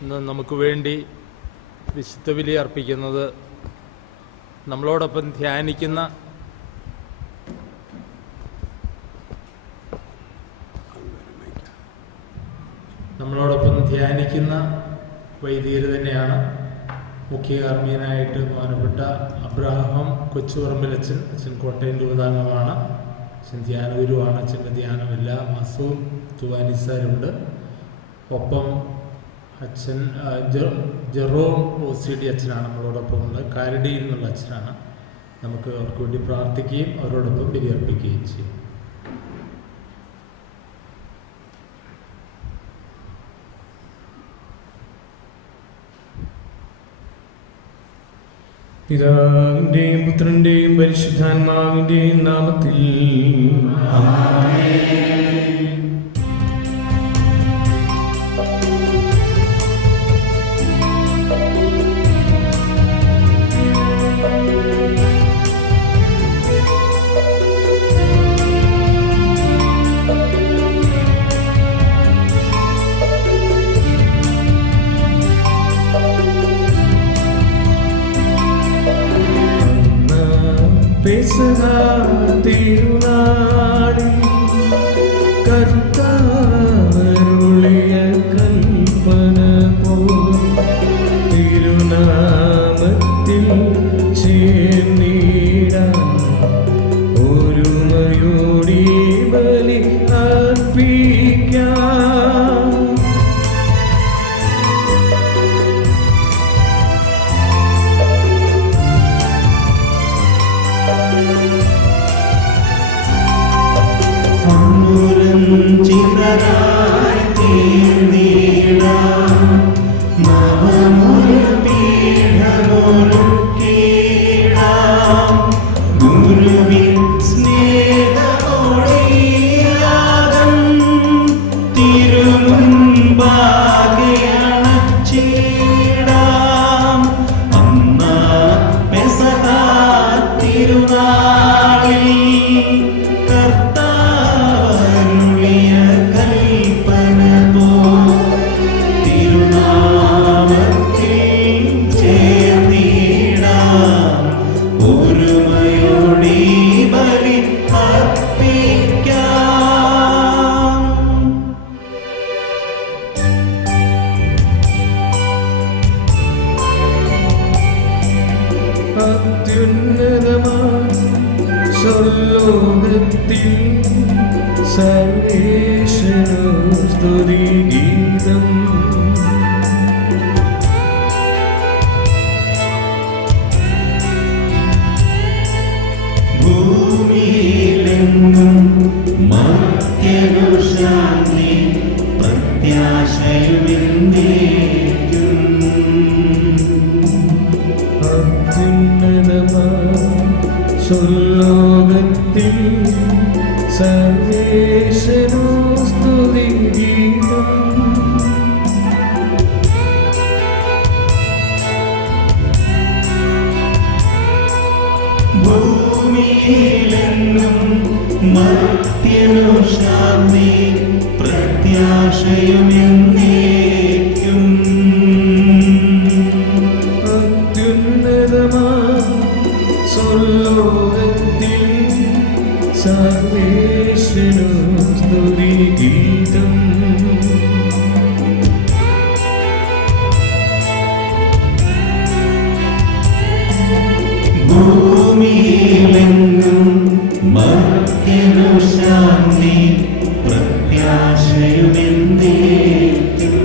ഇന്ന് നമുക്ക് വേണ്ടി വിശുദ്ധ ബലി അർപ്പിക്കുന്നത് നമ്മളോടൊപ്പം ധ്യാനിക്കുന്ന വൈദികർ തന്നെയാണ്. മുഖ്യ കാർമ്മികനായിട്ട് ബഹുമാനപ്പെട്ട അബ്രാഹാം കൊച്ചുപറമ്പിലച്ഛൻ. അച്ഛൻ കോട്ടയം രൂപതാംഗമാണ്. അച്ഛൻ ധ്യാനഗുരുവാണ്. അച്ഛൻ്റെ ധ്യാനം എല്ലാ മാസവും തുവാനിസാരുണ്ട്. ഒപ്പം അച്ഛൻ ജെറോം OCD അച്ഛനാണ് നമ്മളോടൊപ്പം ഉള്ളത്. കാരടിയിൽ നിന്നുള്ള അച്ഛനാണ്. നമുക്ക് അവർക്ക് വേണ്ടി പ്രാർത്ഥിക്കുകയും അവരോടൊപ്പം ബലിയർപ്പിക്കുകയും ചെയ്യും. പിതാവിന്റെയും പുത്രന്റെയും പരിശുദ്ധാത്മാവിന്റെയും നാമത്തിൽ തിരുനാളിൽ കർത്താവരുളിയ കൽപ്പന പോ തിരുനാമത്തിൽ ചേർന്നിടാൻ ഒരുമയോടി ബലി അർപ്പിക്കാം. സ്വർലോകത്തിൽ സർവേശ്വരോ സ്തുതിഗീതം. ഭൂമിയിലെങ്ങും മർത്യനു ശാന്തി പ്രത്യാശയുമെന്നേക്കും. സ്വർലോകത്തിൽ സർവേശ്വരോ സ്തുതിഗീതം. ഭൂമിയിലെങ്ങും മർത്യനു ശാന്തി പ്രത്യാശയുമെന്നേക്കും. സ്വർലോകത്തിൽ സർവേശ്വരോ സ്തുതിഗീതം. ഭൂമിയിലെങ്ങും മർത്യനു ശാന്തി പ്രത്യാശയുമെന്നേക്കും.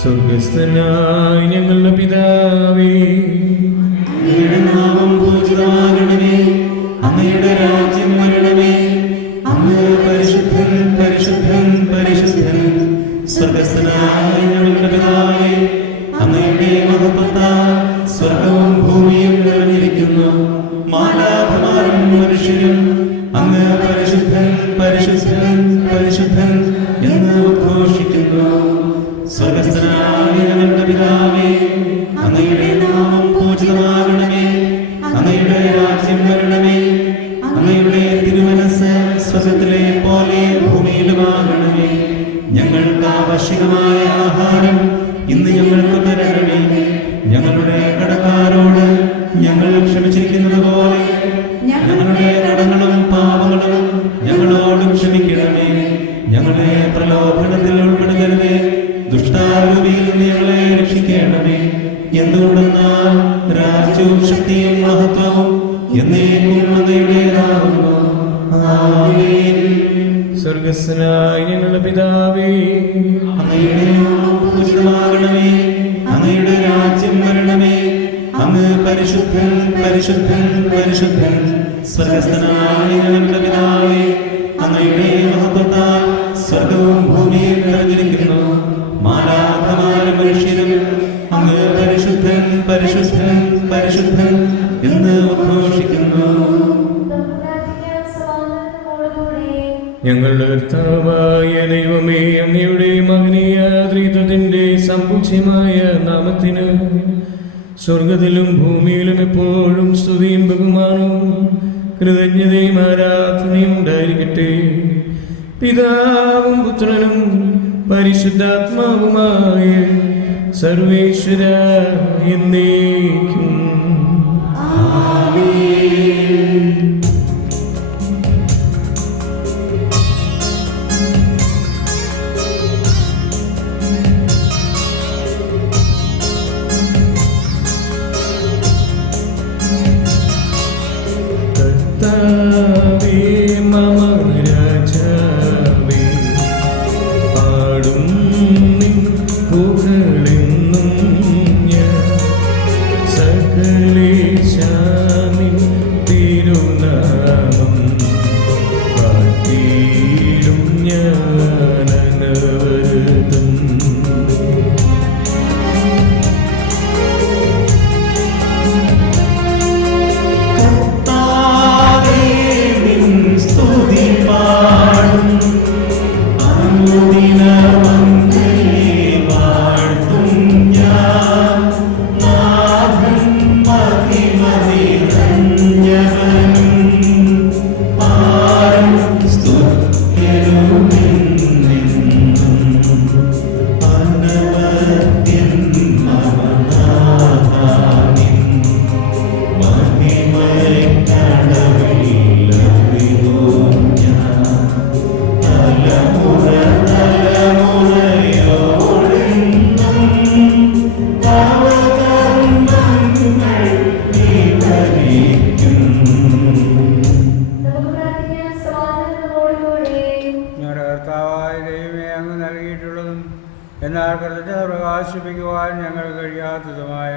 സ്വർഗസ്ഥനായ ഞങ്ങളുടെ പിതാവേ, അങ്ങയുടെ നാമം പൂജിതമാകണമേ. അങ്ങയുടെ രാജ്യം വരണമേ. അങ്ങ് പരിശുദ്ധൻ പരിശുദ്ധൻ പരിശുദ്ധൻ. സ്വർഗസ്ഥനായ ഞങ്ങളുടെ പിതാവേ, അങ്ങയുടെ മഹത്വത്താൽ സ്വർഗവും ഭൂമിയും നിറഞ്ഞിരിക്കുന്നു. മാലാഖമാരും മനുഷ്യരും അങ്ങ് പരിശുദ്ധൻ പരിശുദ്ധൻ പരിശുദ്ധൻ എന്ന് ഉദ്ഘോഷിക്കുന്നു. സ്വർഗസ്ഥനായ ഞങ്ങളുടെ പിതാവേ, അങ്ങയുടെ നാമം പൂജിതമാകണമേ. അങ്ങയുടെ രാജ്യം വരണമേ. അങ്ങയുടെ തിരുമനസ്സ് സ്വർഗ്ഗത്തിലെ പോലെ ഭൂമിയിലുമാകണമേ. ഞങ്ങൾ ഞങ്ങളെ പ്രലോഭനത്തിൽ ഉൾപ്പെടുത്തരുതേ, ദുഷ്ടാരൂപിയിൽ നിന്ന് ഞങ്ങളെ രക്ഷിക്കണമേ. എന്തുകൊണ്ടെന്നാൽ രാജ്യവും ശക്തിയും മഹത്വവും എന്നേക്കും അങ്ങയുടേതാകുന്നു. ആമേൻ. സ്വർഗ്ഗസ്ഥനായ ഞങ്ങളുടെ പിതാവേ, അങ്ങയുടെ നാമം പൂജിതമാകണമേ. അങ്ങയുടെ രാജ്യം വരണമേ. അങ്ങ് പരിശുദ്ധൻ പരിശുദ്ധൻ പരിശുദ്ധൻ. സ്വർഗ്ഗസ്ഥനായ ഞങ്ങളുടെ പിതാവേ, അങ്ങയുടെ മഹത്വത്താൽ സ്വർഗവും ഭൂമിയും നിറഞ്ഞിരിക്കുന്നു. മാലാഖമാരും മനുഷ്യരും അങ്ങ് പരിശുദ്ധൻ പരിശുദ്ധൻ പരിശുദ്ധൻ എന്ന് ഉദ്ഘോഷിക്കുന്നു. ഞങ്ങളുടെ കർത്താവായ ദൈവമേ, അങ്ങയുടെ മഹനീയ ത്രിത്വത്തിന്റെ സമ്പൂജ്യമായ നാമത്തിന് സ്വർഗത്തിലും ഭൂമിയിലും എപ്പോഴും സ്തുതിയും ബഹുമാനവും കൃതജ്ഞതയും ആരാധനയും ഉണ്ടായിരിക്കട്ടെ. പിതാവും പുത്രനും പരിശുദ്ധാത്മാവുമായ സർവേശ്വര എന്നേക്കും. കർത്താവേ മമ രാജാവേ, പാടും നിൻ പുകഴെന്നും ഞാൻ. സകലേശാനിൻ തിരുനാമം പാടിയിടും ഞാൻ അനവരതം. എന്നാൽ കൃതജ്ഞത പ്രകാശിപ്പിക്കുവാൻ ഞങ്ങൾ കഴിയാത്തതുമായ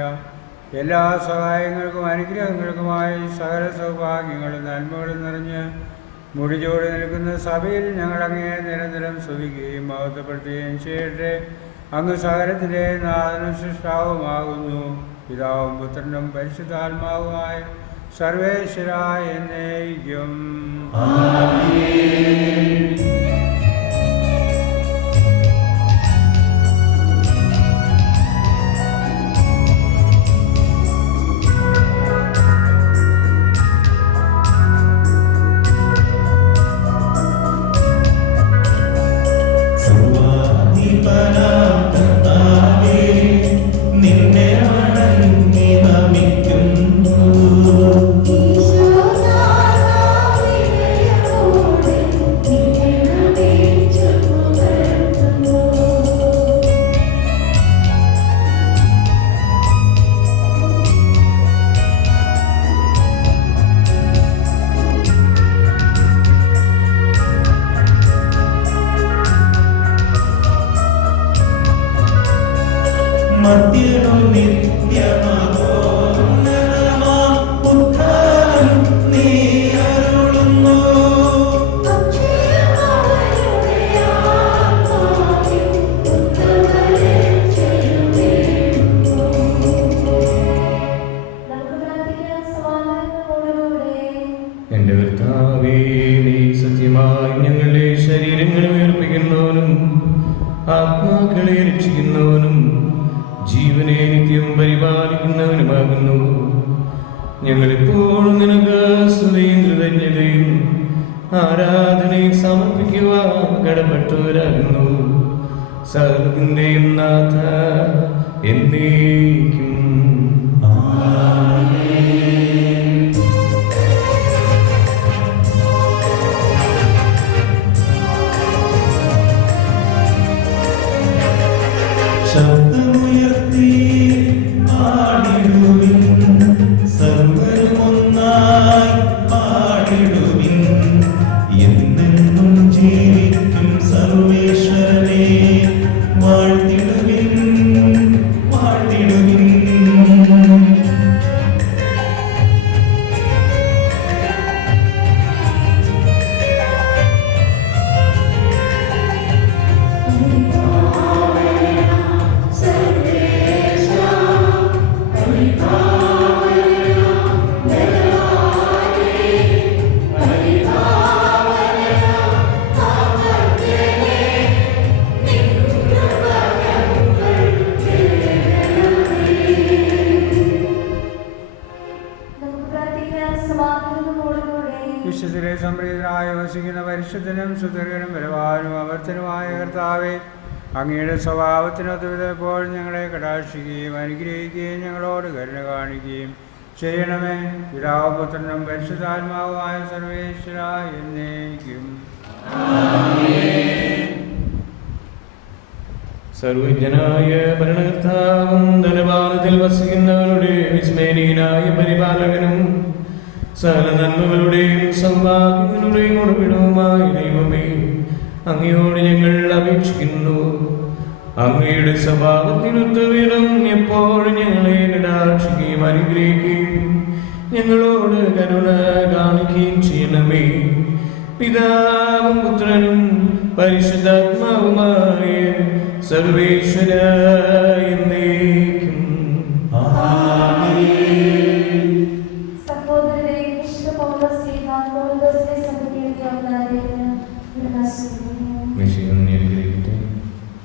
എല്ലാ സഹായങ്ങൾക്കും അനുഗ്രഹങ്ങൾക്കുമായി സകല സൗഭാഗ്യങ്ങളും നന്മകളും നിറഞ്ഞ് മുടിചോടി നിൽക്കുന്ന സഭയിൽ ഞങ്ങൾ അങ്ങേ നിരന്തരം സ്തുതിക്കുകയും മഹത്വപ്പെടുത്തുകയും ചെയ്യട്ടെ. അങ്ങ് സകലത്തിൻ്റെ നാഥനും സൃഷ്ടാവുമാകുന്നു. പിതാവും പുത്രനും പരിശുദ്ധാത്മാവുമായ സർവേശ്വരായ എന്നേക്കും. എന്റെ കർത്താവേ, നീ സത്യമായി ഞങ്ങളുടെ ശരീരങ്ങളെ ഉയർപ്പിക്കുന്നവനും ആത്മാക്കളെ രക്ഷിക്കുന്നവനും ജീവനെ നിത്യം പരിപാലിക്കുന്നവനുമാകുന്നു. ഞങ്ങളിപ്പോഴും നിനക്ക് സ്തുതിയും കൃതജ്ഞതയും ആരാധനയും സമർപ്പിക്കുവാൻ കടപ്പെട്ടവരാകുന്നു. സകലത്തിന്റെയും നാഥ എന്നേക്കും. സർവശക്തനുമായ കർത്താവേ, അങ്ങയുടെ സ്വഭാവത്തിനൊത്തുവിധപ്പോൾ ഞങ്ങളെ കടാക്ഷിക്കുകയും അനുഗ്രഹിക്കുകയും ഞങ്ങളോട് കരുണ കാണിക്കുകയും ചെയ്യണമേ. പിതാവും പുത്രനും പരിശുദ്ധാത്മാവുമായ സർവേശ്വര എന്നേക്കും. സർവജ്ഞനായ ഭരണകർത്താവും ധനവാനത്തിൽ വസിക്കുന്നവരുടെ വിസ്മരണീയനായ പരിപാലകനും സകല നന്മകളുടെയും സൗഭാഗ്യങ്ങളുടെയും ഉറവിടവുമായ ദൈവമേ, അങ്ങയോട് ഞങ്ങൾ അപേക്ഷിക്കുന്നു. അങ്ങയുടെ സ്വഭാവത്തിനൊത്തുവിധം എപ്പോഴും ഞങ്ങളെ കടാക്ഷിക്കുകയും അനുഗ്രഹിക്കുകയും ഞങ്ങളോട് കരുണ കാണിക്കുകയും ചെയ്യണമേ. പിതാവും പുത്രനും പരിശുദ്ധാത്മാവുമായ സർവേശ്വര